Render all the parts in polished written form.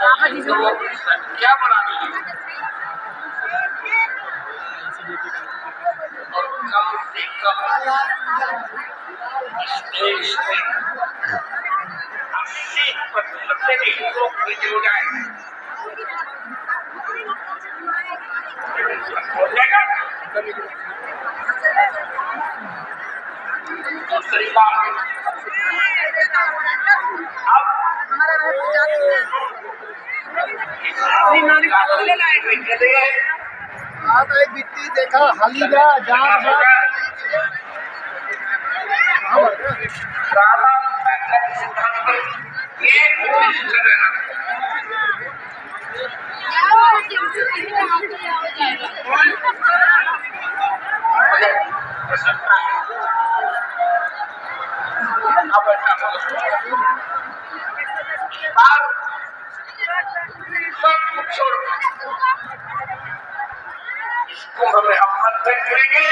क्या बनानी है और कम से कम इस देश में 80% से भी लोग बिजी हो जाए हो जाएगा। दूसरी बात अब बिट्टी देखा हलीजा जात सिद्धांत पर एक इसको हमें हम मंथन करेंगे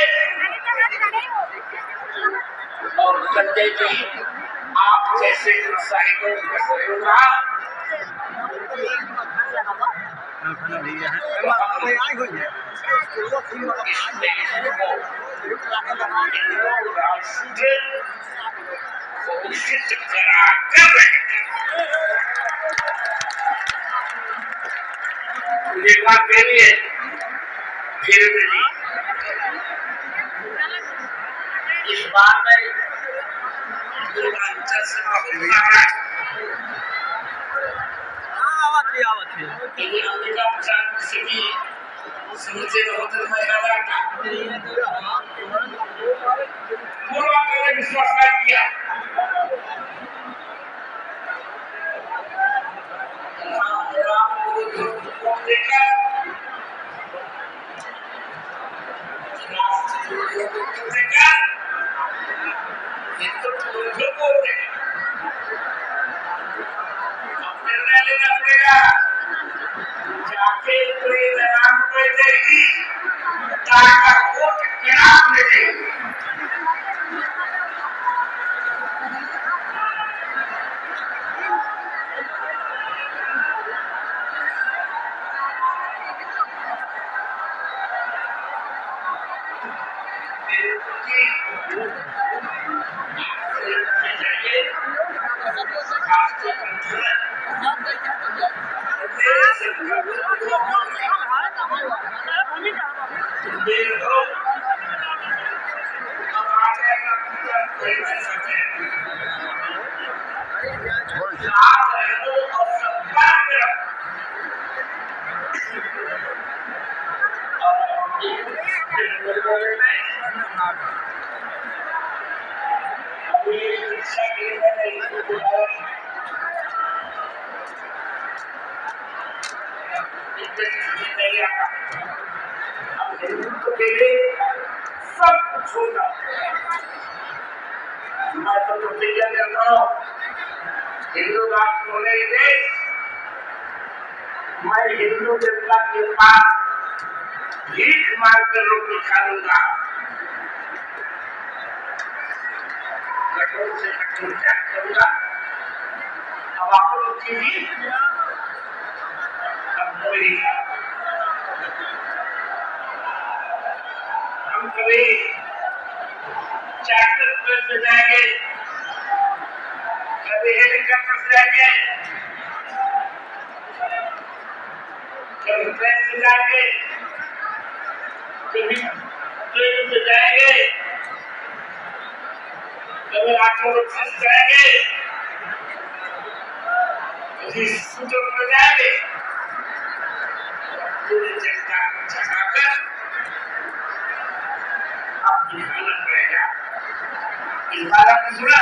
और संजय जी आप जैसे साहित्यों का सहयोग रहा घोषित करा कर रहेंगे। एक बात कहिए फिर भी इस बार में पूर्वांचल से अंबिका प्रसाद सिटी समूचे होते पूर्वांचल ने विश्वास किया देखा निर्णय लेना पड़ेगा जाके कोई नाम कोई देगी ताका वोट इनाम दे देगी। सब कुछ होगा। मैं तो प्रतिज्ञा करता हूँ हिंदू राष्ट्र होने के देश मैं हिंदू जनता के पास भीख मांग कर रोटी खा लूंगा। कठोर से कठोर त्याग करूंगा। अब आप लोग कीजिए अब कोई हम कभी चार्टर प्लेन से जाएंगे कभी हेलीकॉप्टर से जाएंगे कभी ट्रेन से जाएंगे कभी ट्रेन से जाएंगे कभी ऑटो रिक्शा से जाएंगे कभी स्कूटर पर जाएंगे पूरी जनता को छकाकर अब दिखाना पड़ेगा। इस बार आपने सुना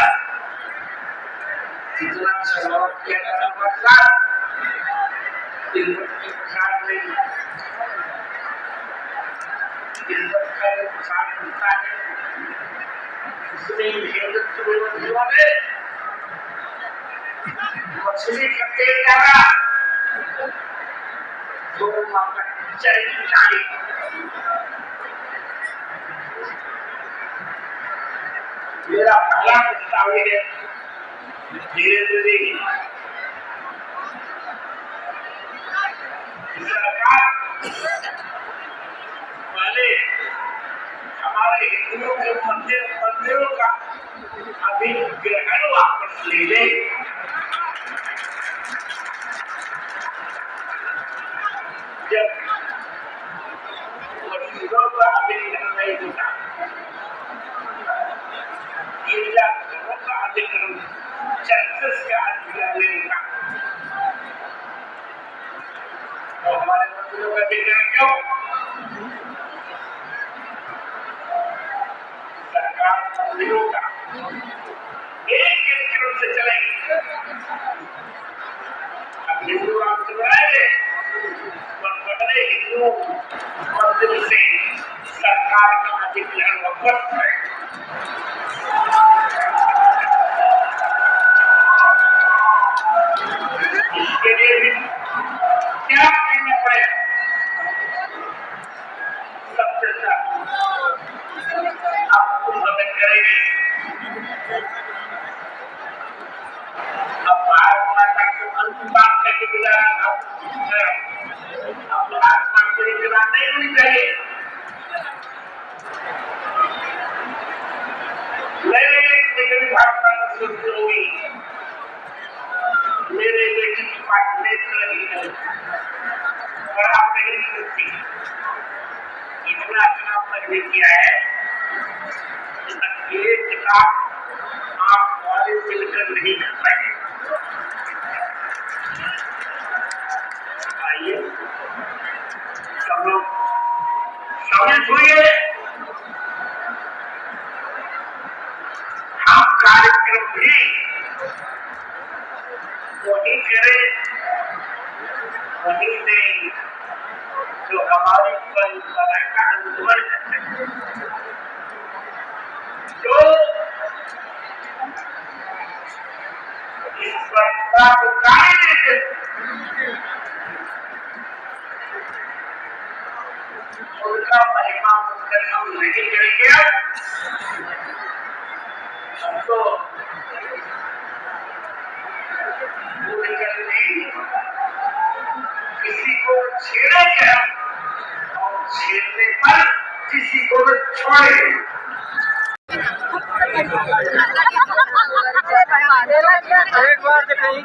कितना चलावट किया जाता प्रसाद तिलवट के प्रसाद नहीं तिलवट का जो प्रसाद मिलता है उसमें वाले मछली का तेल डाला दो मात्रा चर्बी डाली मेरा पहला प्रस्ताव है धीरे धीरे पहले हमारे हिंदुओं के मंदिरों का अधिग्रहण वापस ले ले। जब मस्जिदों का अधिग्रहण नहीं होता, गिरजाघरों का अधिग्रहण, चर्चेस का अधिग्रहण नहीं होता, तो हमारे मंदिरों का अधिग्रहण क्यों? सरकार मंदिरों का एक क्रम से चलेगी। अब हिंदू राष्ट्र बनाएंगे, पर पहले हिंदू मंदिर से सरकार का अधिग्रहण वापस है। इसके लिए भी क्या करना पड़ेगा? सबसे आपको मदद करेंगे। अब भारत माता को अंतिम बात करके गुजारा, अब भारत माता की बात नहीं होनी चाहिए। मेरे भारत माता सुनती होगी, मेरे बेटी की बात नेत्र नहीं है, और आप नहीं सुनती। इतना चुनाव मैंने किया है, एक किताब आप वाले मिलकर नहीं कर पाएंगे। आइए सब लोग शामिल हुए, हम कार्यक्रम भी वही करें, वही नहीं जो हमारी परंपरा का अनुसरण करते हैं, जो इस परंपरा को कार्य देते उनका महिमा मुझकर हम नहीं करेंगे। हमको किसी को छेड़ेंगे हम, और छेड़ने पर किसी को न छोड़ेंगे। एक बार कहीं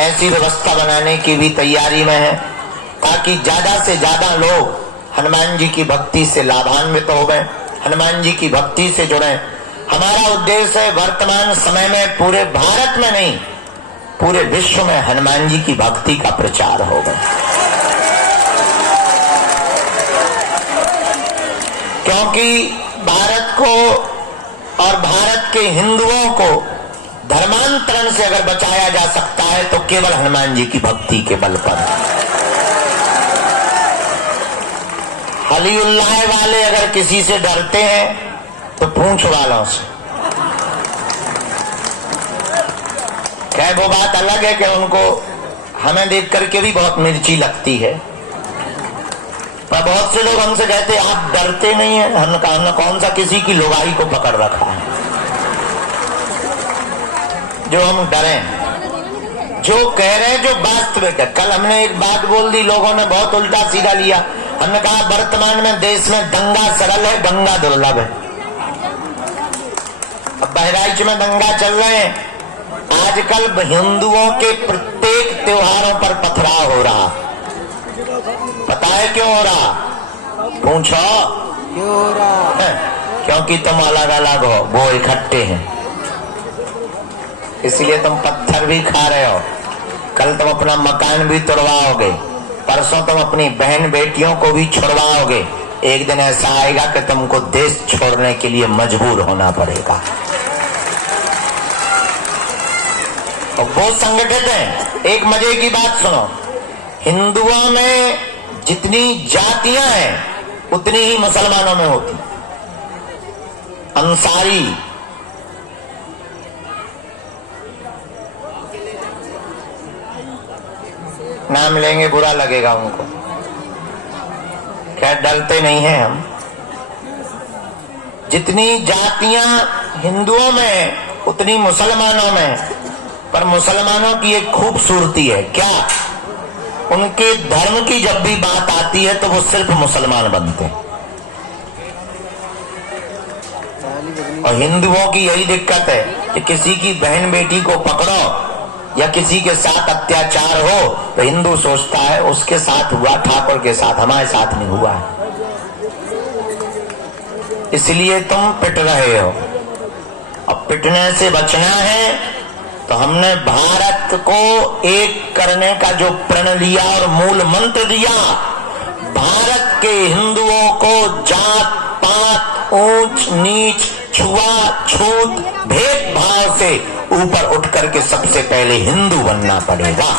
ऐसी व्यवस्था बनाने की भी तैयारी में है ताकि ज्यादा से ज्यादा लोग हनुमान जी की भक्ति से लाभान्वित हो गए, हनुमान जी की भक्ति से जुड़े। हमारा उद्देश्य है वर्तमान समय में पूरे भारत में नहीं, पूरे विश्व में हनुमान जी की भक्ति का प्रचार हो गया। क्योंकि भारत को और भारत के हिंदुओं को धर्मांतरण से अगर बचाया जा सकता है तो केवल हनुमान जी की भक्ति के बल पर। हलीउल्लाह वाले अगर किसी से डरते हैं तो पूंछ वालों से। क्या वो बात अलग है कि उनको हमें देख करके भी बहुत मिर्ची लगती है, पर बहुत से लोग हमसे कहते हैं आप डरते नहीं हैं। हमने कौन सा किसी की लुगाई को पकड़ रखा है जो हम डरें। जो कह रहे हैं जो वास्तविक है। कल हमने एक बात बोल दी, लोगों ने बहुत उल्टा सीधा लिया। हमने कहा वर्तमान में देश में दंगा सरल है, गंगा दुर्लभ है। अब बहराइच में दंगा चल रहे हैं। आजकल हिंदुओं के प्रत्येक त्योहारों पर पथराव हो रहा। पता है क्यों हो रहा? पूछो क्यों हो रहा? क्योंकि तुम अलग अलग हो, वो इकट्ठे हैं, इसलिए तुम पत्थर भी खा रहे हो। कल तुम अपना मकान भी तोड़वाओगे, परसों तुम अपनी बहन बेटियों को भी छुड़वाओगे, एक दिन ऐसा आएगा कि तुमको देश छोड़ने के लिए मजबूर होना पड़ेगा। और वो संगठित हैं। एक मजे की बात सुनो, हिंदुओं में जितनी जातियां हैं उतनी ही मुसलमानों में होती। अंसारी, नाम लेंगे बुरा लगेगा उनको, खैर डरते नहीं हैं हम। जितनी जातियां हिंदुओं में उतनी मुसलमानों में, पर मुसलमानों की एक खूबसूरती है, क्या? उनके धर्म की जब भी बात आती है तो वो सिर्फ मुसलमान बनते हैं। और हिंदुओं की यही दिक्कत है कि किसी की बहन बेटी को पकड़ो या किसी के साथ अत्याचार हो तो हिंदू सोचता है उसके साथ हुआ, ठाकुर के साथ, हमारे साथ नहीं हुआ है, इसलिए तुम पिट रहे हो। अब पिटने से बचना है तो हमने भारत को एक करने का जो प्रण लिया और मूल मंत्र दिया, भारत के हिंदुओं को जात पात, ऊंच नीच, छुआछूत, भेदभाव से ऊपर उठ करके सबसे पहले हिंदू बनना पड़ेगा।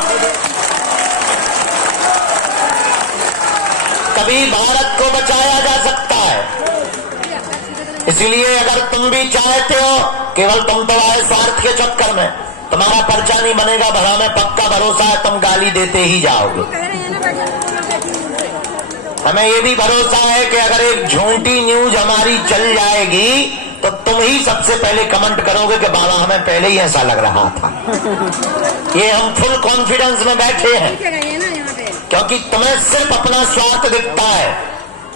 तभी भारत को बचाया जा सकता है। इसलिए अगर तुम भी चाहते हो, केवल तुम तो आए स्वार्थ के चक्कर में, तुम्हारा पर्चा नहीं बनेगा, भला में पक्का भरोसा है तुम गाली देते ही जाओगे। हमें ये भी भरोसा है कि अगर एक झूठी न्यूज हमारी चल जाएगी तो तुम ही सबसे पहले कमेंट करोगे कि बाबा हमें पहले ही ऐसा लग रहा था। ये हम फुल कॉन्फिडेंस में बैठे हैं क्योंकि तुम्हें सिर्फ अपना स्वार्थ दिखता है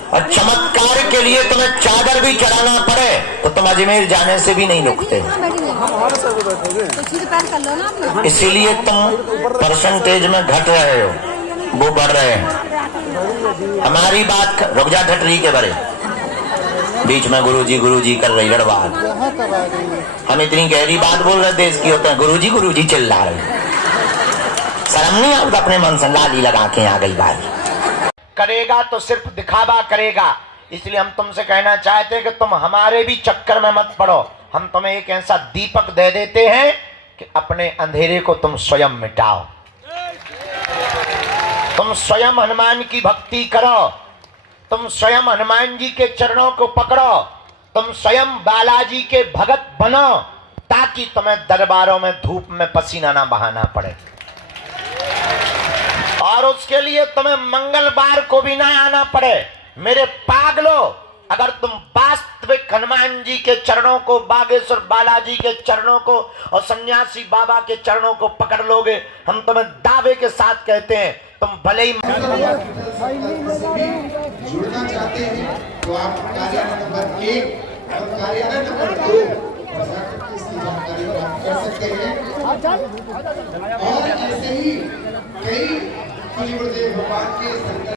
और चमत्कार के लिए तुम्हें चादर भी चढ़ाना पड़े तो तुम अजमेर जाने से भी नहीं रुकते। इसीलिए तुम परसेंटेज में घट रहे हो, वो बढ़ रहे हैं। हमारी बात रुक जा ठटरी के बड़े, बीच में गुरुजी कर रही लड़वार। हम इतनी गहरी बात बोल रहे देश की, होते हैं गुरुजी चिल्ला रहे। शर्म नहीं आता अपने मन से लाली लगा के आ गई बात। करेगा तो सिर्फ दिखावा करेगा, इसलिए हम तुमसे कहना चाहते हैं कि तुम हमारे भी चक्कर में मत पड़ो। हम तुम्हें एक ऐसा दीपक दे देते हैं कि अपने अंधेरे को तुम स्वयं मिटाओ। तुम स्वयं हनुमान की भक्ति करो, तुम स्वयं हनुमान जी के चरणों को पकड़ो, तुम स्वयं बालाजी के भगत बनो, ताकि तुम्हें दरबारों में धूप में पसीना ना बहाना पड़े। और उसके लिए तुम्हें मंगलवार को भी ना आना पड़े। मेरे पागलों, अगर तुम वास्तविक हनुमान जी के चरणों को, बागेश्वर बालाजी के चरणों को और सन्यासी बाबा के चरणों को पकड़ लोगे, हम तुम्हें दावे के साथ कहते हैं तुम भले ही जुड़ना चाहते हैं तो आप कार्यालय नंबर 1 और कार्यालय नंबर 2 इसकी जानकारी प्राप्त कर सकते हैं। और ऐसे ही कई गुरुदेव भगवान के संगठन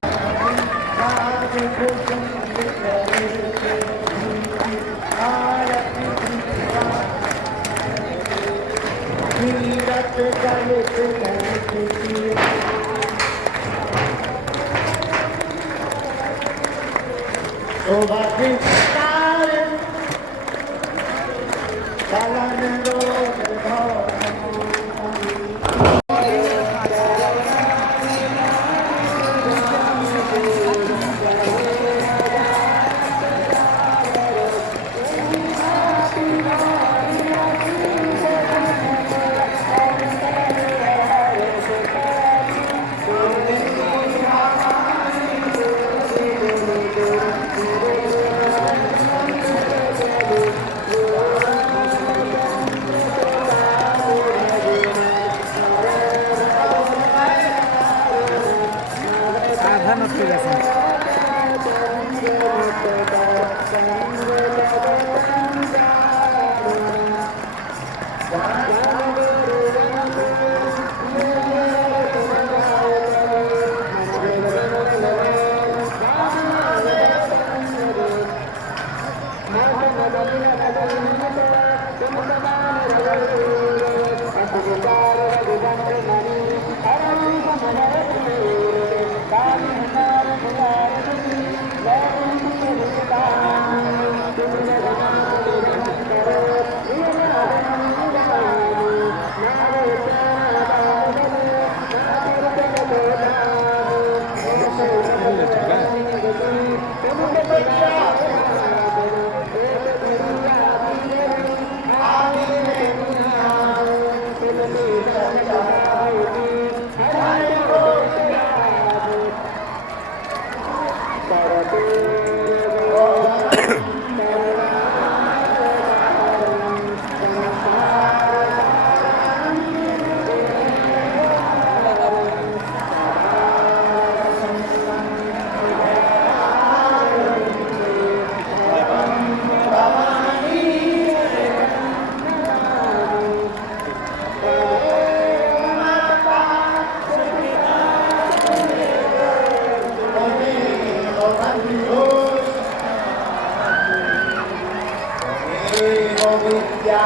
विद्या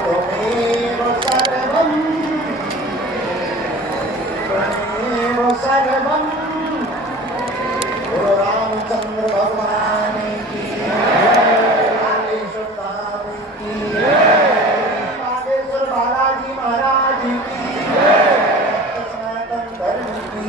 त्वमेव सर्वं गुरु रामचंद्र भगवान की नागेश्वर धाम की नागेश्वर बालाजी महाराज की सनातन धर्म की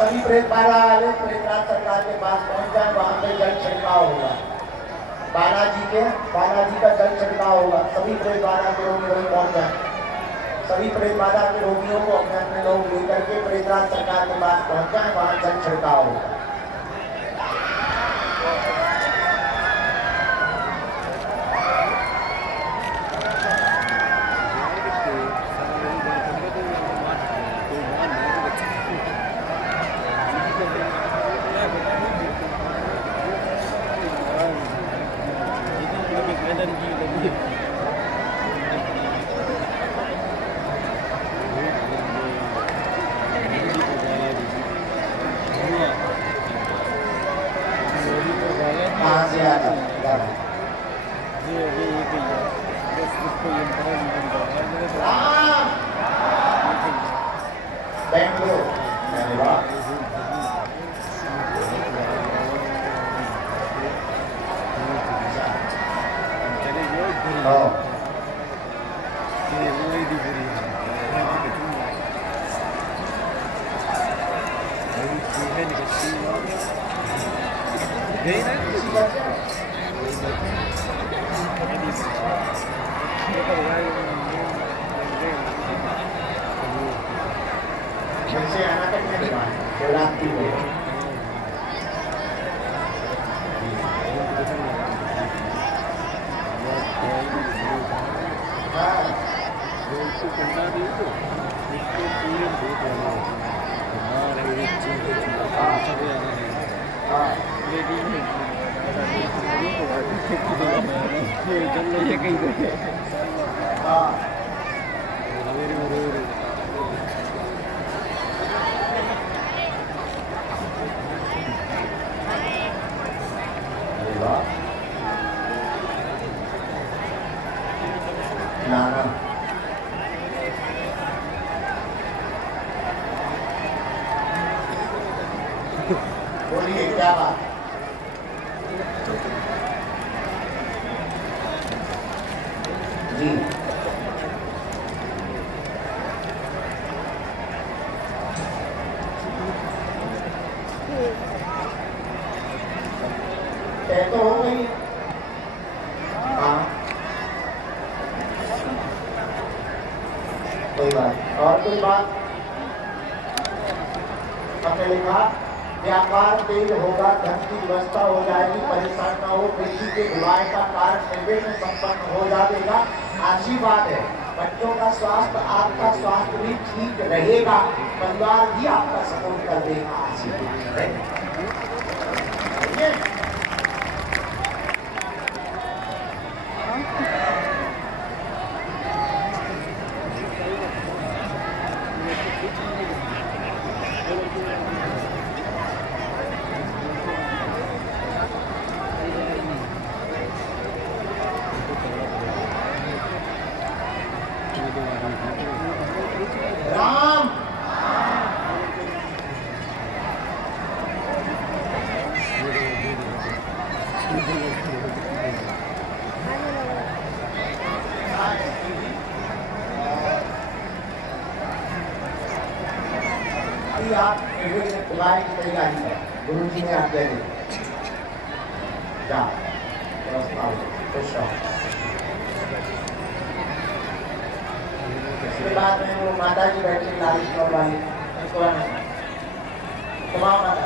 सभी प्रेत बाला वाले प्रेतराज सरकार के पास पहुंच जाए, वहां पे जल छिड़काव होगा। बालाजी का जल छिड़काव होगा। सभी प्रेत बाला के रोगी वहीं पहुंच जाए। सभी प्रेत बाला के रोगियों को अपने अपने लोग लेकर के प्रेतराज सरकार के पास पहुंच जाए, वहां जल छिड़काव होगा। बेंगलोर धन्यवाद। Saya anak kan di mana? Berarti Nana. बोलिए क्या बात? जी तय तो हो गई। हाँ कोई बात और कोई बात हमने लिखा व्यापार तेज होगा, धन की व्यवस्था हो जाएगी, परेशान न हो, कृषि के बुलाए का कार्य निर्विघ्न संपन्न हो जाएगा। आशीर्वाद है बच्चों का स्वास्थ्य, आपका स्वास्थ्य भी ठीक रहेगा, परिवार भी आपका सपोर्ट कर देगा। आशीर्वाद है। राम अभी आप बुलाए की तैयारी करें। गुरु जी ने आज्ञा दी। जा व्यवस्था हो, खुश रहो। इसके बाद में वो माता जी बैठी लाल वाली, तमाम माता